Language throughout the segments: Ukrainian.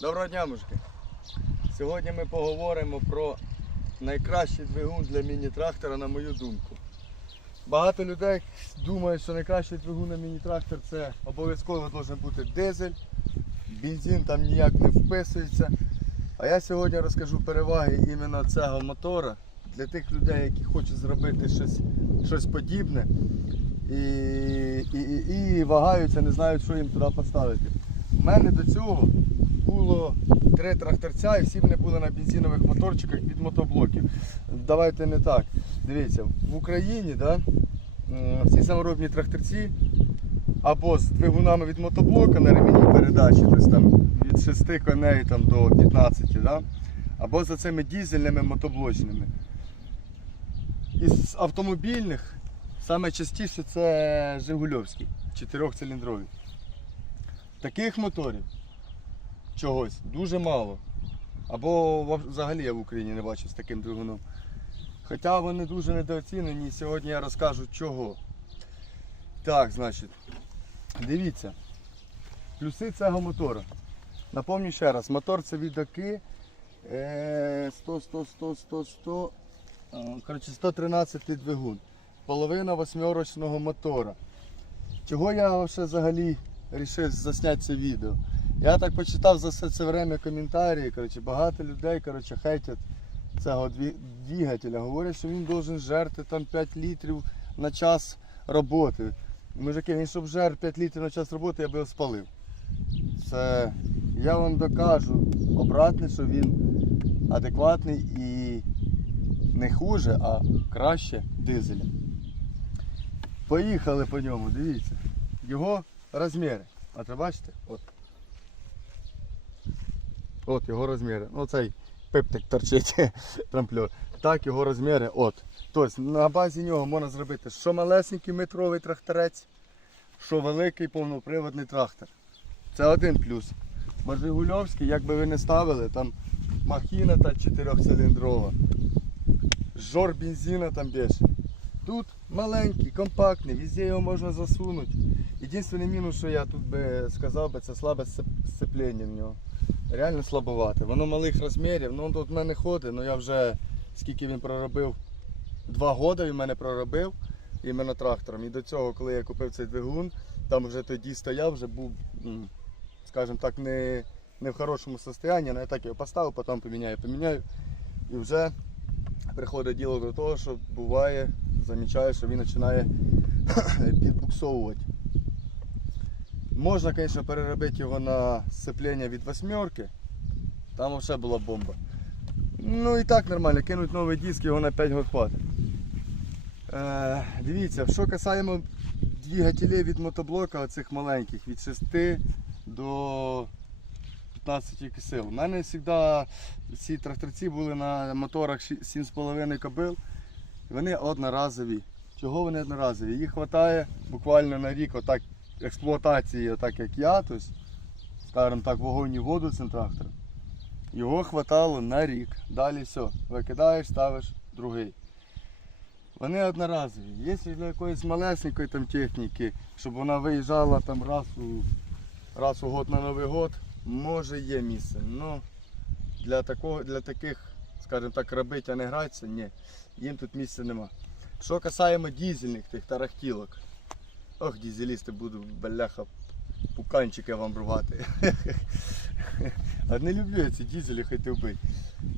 Доброго дня, мужики. Сьогодні ми поговоримо про найкращий двигун для міні-трактора, на мою думку. Багато людей думають, що найкращий двигун на міні-трактор це обов'язково має бути дизель, бензин там ніяк не вписується. А я сьогодні розкажу переваги іменно цього мотора для тих людей, які хочуть зробити щось, щось подібне і, і, і, і вагаються, не знають, що їм туди поставити. У мене до цього було три тракторця і всі вони були на бензинових моторчиках від мотоблоків. Давайте не так. Дивіться, в Україні да, всі саморобні тракторці або з двигунами від мотоблока на ремінній передачі, тобто там від 6 коней там, до 15, да, або за цими дізельними мотоблочними. Із автомобільних саме частіше це Жигульовський, чотирьохциліндровий. Таких моторів чогось дуже мало. Або взагалі я в Україні не бачу з таким двигуном. Хоча вони дуже недооцінені, сьогодні я розкажу чого. Так, значить, дивіться. Плюси цього мотора. Напомню ще раз, мотор це відаки е, 100, 100, 100, 100, 100, е, коротше 113 двигун. Половина восьмирочного мотора. Чого я взагалі вирішив засняти це відео? Я так почитав за все це время коментарі. Коротше, багато людей коротше, хейтять цього двигателя. Говорять, що він должен жерти там 5 літрів на час роботи. Мужики, він щоб жер 5 літрів на час роботи, я би його спалив. Це я вам докажу обратне, що він адекватний і не хуже, а краще дизеля. Поїхали по ньому, дивіться. Його розміри. От ви бачите? От. От його розміри. Ну цей пиптик торчить трамплер. Так його розміри. От. Тобто на базі нього можна зробити що малесенький метровий тракторець, що великий повноприводний трактор. Це один плюс. Бо Жигульовський, як би ви не ставили, там махіна та чотирьохциліндрова. Жор бензина там більше. Тут маленький, компактний, везде його можна засунути. Єдиний мінус, що я тут би сказав, би, це слабе сцеплення в нього. Реально слабовате. Воно малих розмірів, ну тут в мене ходить, ну я вже скільки він проробив, два роки він мене проробив іменно трактором. І до цього, коли я купив цей двигун, там вже тоді стояв, вже був, скажімо так, не, не в хорошому стані, але я так його поставив, потім поміняю, поміняю. І вже приходить діло до того, що буває, замічаю, що він починає підбуксовувати. Можна, звісно, переробити його на сцеплення від восьмерки. Там взагалі була бомба. Ну і так нормально, кинуть новий диск, його на 5 років хватить. Е, дивіться, що касаємо двигателів від мотоблока, оцих маленьких, від 6 до 15 сил. У мене завжди ці тракторці були на моторах 7,5 кобил. Вони одноразові. Чого вони одноразові? Їх вистачає буквально на рік отак експлуатації, отак як я, тобто, скажімо так, вогонь і воду цим трактором. Його хватало на рік. Далі все. Викидаєш, ставиш другий. Вони одноразові. Якщо для якоїсь малесенької там техніки, щоб вона виїжджала там раз у, раз у год на Новий год, може є місце. Ну для, такого, для таких, скажімо так, робити, а не гратися, ні. Їм тут місця нема. Що касаємо дізельних тих тарахтілок. Ох, дізелісти буду, бляха, пуканчики вам рвати. А не люблю я ці дізелі, хоч ти вбий.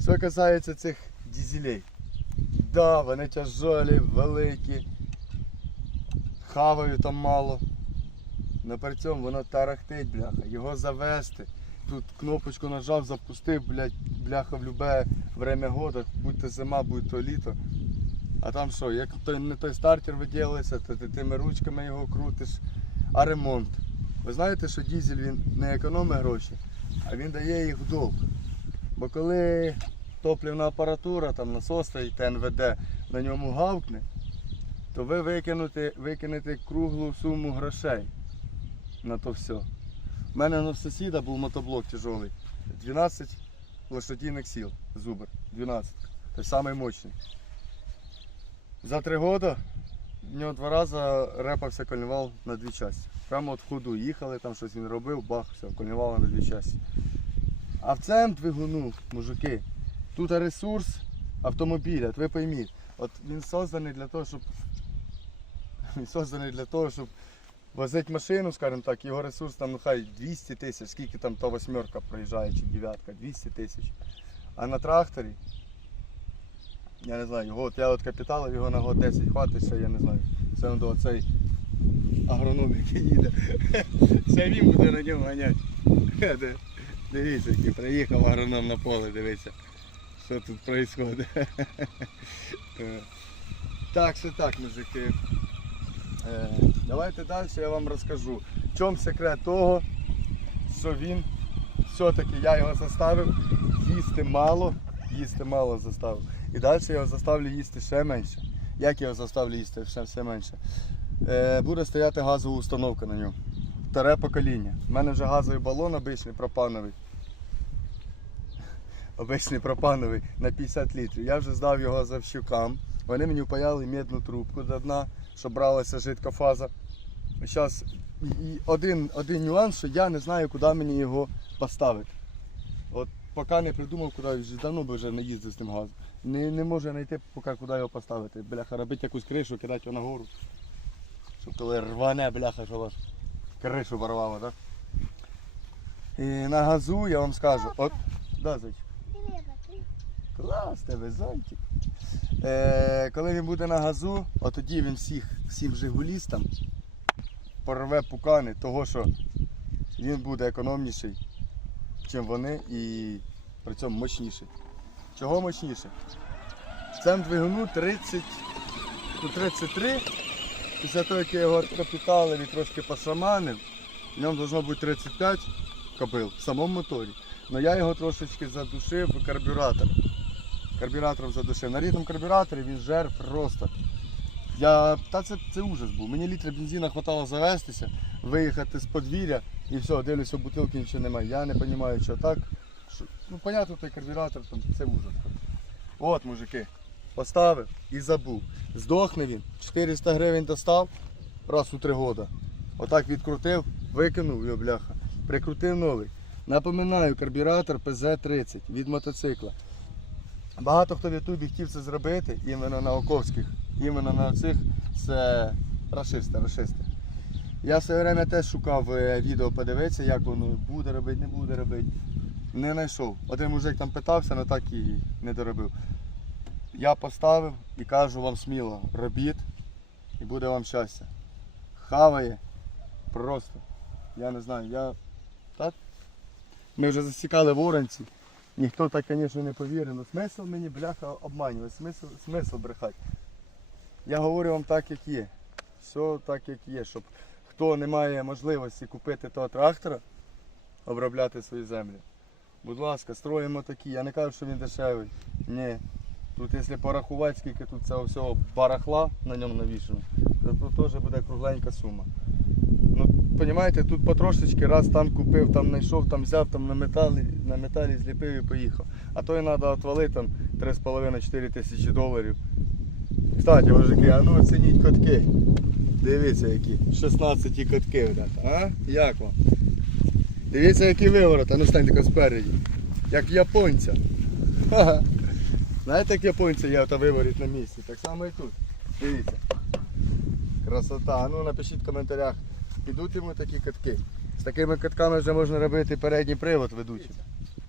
Що касається цих дізелей. Да, вони тяжолі, великі. Хаваю там мало. Но при цьому воно тарахтить, бляха. Його завести. Тут кнопочку нажав, запустив, блядь, бляха в любе время года, будь то зима, будь то літо. А там що, як той, не той стартер виділиться, то ти тими ручками його крутиш. А ремонт. Ви знаєте, що дізель він не економить гроші, а він дає їх в долг. Бо коли топлівна апаратура, там насос та ТНВД на ньому гавкне, то ви викинете, викинете круглу суму грошей на то все. У мене в сусіда був мотоблок тяжелий. 12 лошадиних сил, зубр. 12. Той самий мощний. За три роки в нього два рази репався кольнував на дві частини. Прямо от в ходу їхали, там щось він робив, бах, все, кольнувало на дві частини. А в цьому двигуну, мужики, тут ресурс автомобіля, от ви пойміть. От він созданий для того, щоб. Він созданий для того, щоб возити машину, скажімо так, його ресурс там, ну хай 200 тисяч, скільки там та восьмерка проїжджає чи дев'ятка, 200 тисяч. А на тракторі, я не знаю, його, от я от капіталив його на год 10 хватить, ще я не знаю. Це до цей агроном, який їде. Це він буде на ньому ганяти. Дивіться, який приїхав агроном на поле, дивіться, що тут відбувається. Так, що так, мужики. Е, Давайте далі я вам розкажу. В чому секрет того, що він все-таки я його заставив їсти мало, їсти мало заставив. І далі я його заставлю їсти ще менше. Як я його заставлю їсти ще все менше? Е, буде стояти газова установка на ньому. Вторе покоління. У мене вже газовий балон обичний пропановий. Обичний пропановий на 50 літрів. Я вже здав його завщукам. Вони мені впаяли медну трубку до дна, щоб бралася жидка фаза. Зараз один, один нюанс, що я не знаю, куди мені його поставити. Поки не придумав, куди вже давно би вже не їздив з тим газом. Не, не можу знайти, поки куди його поставити. Бляха, робити якусь кришу, кидати його нагору. Щоб коли рване, бляха, що вас кришу порвало, так? І на газу я вам скажу. От, да, зайчик. Клас, тебе зонтик. Е, коли він буде на газу, от тоді він всіх, всім жигулістам порве пукани, того що він буде економніший, ніж вони, і при цьому мощніший. Чого мощніше? В цьому двигуну 30, ну, 33. Після того, як я його откапіталив і трошки пошаманив, в ньому должно бути 35 кобил в самому моторі. Але я його трошечки задушив карбюратором. Карбюратором задушив. На рідному карбюраторі він жер просто. Я... Та це, це ужас був. Мені літра бензина хватало завестися, виїхати з подвір'я і все, дивлюся, бутилки нічого немає. Я не розумію, що так. Що... Ну, понятно, той карбюратор, там, це ужас. От, мужики, поставив і забув. Здохне він, 400 гривень достав раз у три роки. Отак відкрутив, викинув його бляха. Прикрутив новий. Напоминаю, карбюратор ПЗ-30 від мотоцикла. Багато хто в Ютубі хотів це зробити, іменно на Оковських, іменно на цих це рашисти, рашисти. Я в своє время теж шукав е, відео подивитися, як воно буде робити, не буде робити. Не знайшов. Один мужик там питався, але так і не доробив. Я поставив і кажу вам сміло, робіть і буде вам щастя. Хаває просто. Я не знаю, я. Так? Ми вже засікали в Оранці. Ніхто так, звісно, не повірив. Ну смисл мені, бляха, обманювати, смисл, смисл брехати. Я говорю вам так, як є. Все так, як є. Щоб хто не має можливості купити того трактора, обробляти свої землі. Будь ласка, строїмо такі. Я не кажу, що він дешевий. Ні. Тут, якщо порахувати, скільки тут цього всього барахла на ньому навішено, то тут теж буде кругленька сума. Ну, розумієте, тут потрошечки раз там купив, там знайшов, там взяв, там на металі, на металі зліпив і поїхав. А то й треба отвалити там 3,5-4 тисячі доларів. Кстати, мужики, а ну оцініть котки. Дивіться які. 16 котки, ребята. А? Як вам? Дивіться, які вивороти, а ну станьте спереді. Як японця. Знаєте, як японця є та виворіт на місці? Так само і тут. Дивіться. Красота. Ну напишіть в коментарях, підуть йому такі катки. З такими катками вже можна робити передній привод ведучий.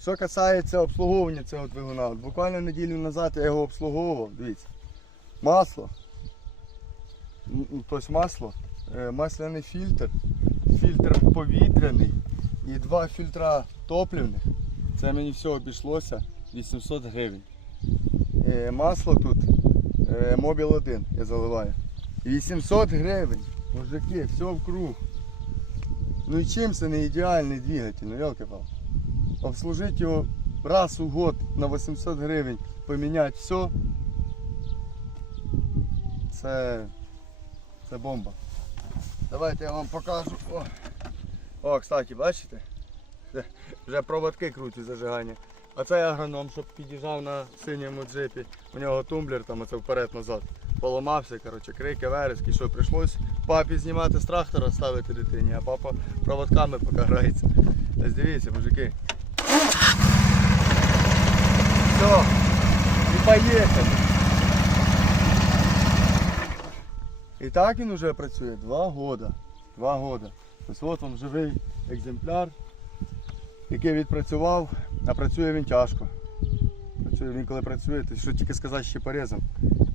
Що касається обслуговування цього двигуна, буквально неділю назад я його обслуговував, дивіться. Масло. Тобто масло, е, масляний фільтр, фільтр повітряний і два фільтра топливних. Це мені все обійшлося 800 гривень. Е, Масло тут е, Мобіл 1 я заливаю. 800 гривень. Мужики, все вкруг. Ну і чим це не ідеальний двигатель, ну елки пал. Обслужити його раз у год на 800 гривень, поміняти все. Це, це бомба. Давайте я вам покажу. О, О кстати, бачите? Вже- проводки крутять зажигання. А цей агроном, щоб під'їжджав на синьому джипі, у нього тумблер там оце вперед-назад. Поламався, коротше, крики, верески, що прийшлось папі знімати з трактора, ставити дитині, а папа проводками поки грається. Ось дивіться, мужики. Все. І поїхали. І так він вже працює два года. Два года. Ось от вам живий екземпляр, який відпрацював, а працює він тяжко. Працює він коли працює, то що тільки сказати щепорезом.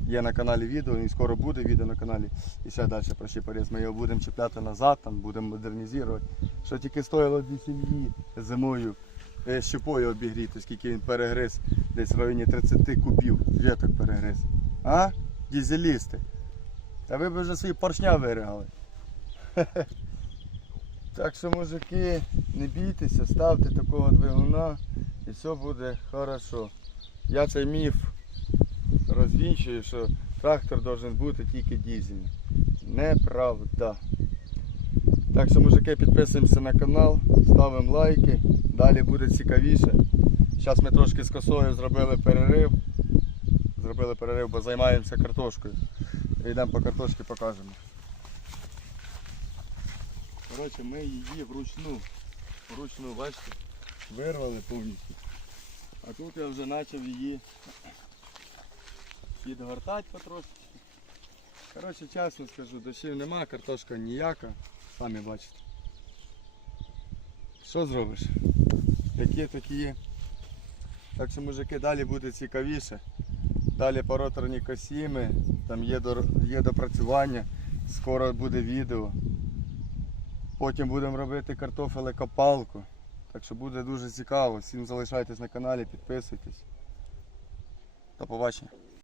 Є на каналі відео, і скоро буде відео на каналі. І ще далі про щепорез. Ми його будемо чіпляти назад, там будемо модернізувати. Що тільки стоїло для сім'ї зимою е, щепою обігріти, скільки він перегриз, десь в районі 30 кубів веток перегриз. А? Дізелісти. Та ви б вже свої поршня виригали. Так що, мужики, не бійтеся, ставте такого двигуна і все буде хорошо. Я цей міф розвінчую, що трактор має бути тільки дизельний. Неправда. Так що, мужики, підписуємося на канал, ставимо лайки, далі буде цікавіше. Зараз ми трошки з косою зробили перерив. Зробили перерив, бо займаємося картошкою. Йдемо по картошці покажемо. Коротше, ми її вручну, вручну, бачите, вирвали повністю. А тут я вже почав її підгортати потрошки. Коротше, чесно скажу, дощів нема, картошка ніяка, самі бачите. Що зробиш? Які такі є. Так що мужики далі буде цікавіше. Далі по роторні косіми, там є, до, є допрацювання, скоро буде відео. Потім будемо робити картофелекопалку. Так що буде дуже цікаво. Всім залишайтесь на каналі, підписуйтесь. До побачення.